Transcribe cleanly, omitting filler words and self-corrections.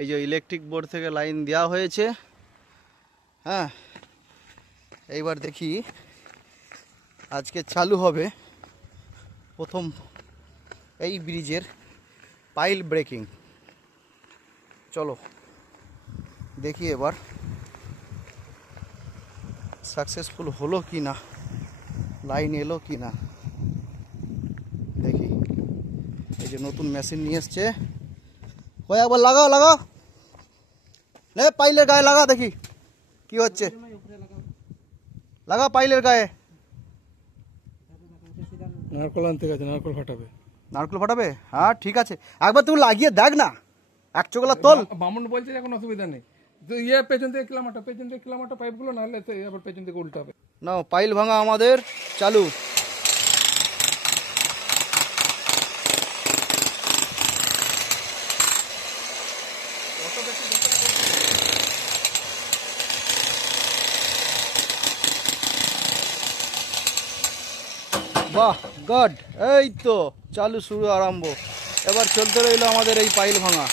এই যে electric board থেকে লাইন দেওয়া হয়েছে। হ্যাঁ, এইবার দেখি আজকে চালু হবে প্রথম এই ব্রিজের পাইল ব্রেকিং। চলো দেখি এবার সাকসেসফুল হলো কি না, লাইন এলো কি না দেখি। এই যে নতুন মেশিন নিয়ে এসছে, ওই একবার লাগাও লাগাও, নে পাইলের গায়ে লাগা দেখি কি হচ্ছে। লাগা পাইলের গায়ে। নারকল আনতে গেছে, নারকল ফাটাবে। নারকেল ফাটাবে? হ্যাঁ ঠিক আছে, একবার তুই লাগিয়ে দেখ না, এক চোখলা তোল। বামন বলছে এখন অসুবিধা নেই, তো পেছন থেকে কিলোমিটার পাইপগুলো নাহলে আবার পেছন থেকে উল্টাবে। না, পাইল ভাঙা আমাদের চালু। বাহ গড, এই তো চালু শুরু আরম্ভ। এবার চলতে রইল আমাদের এই পাইল ভাঙা।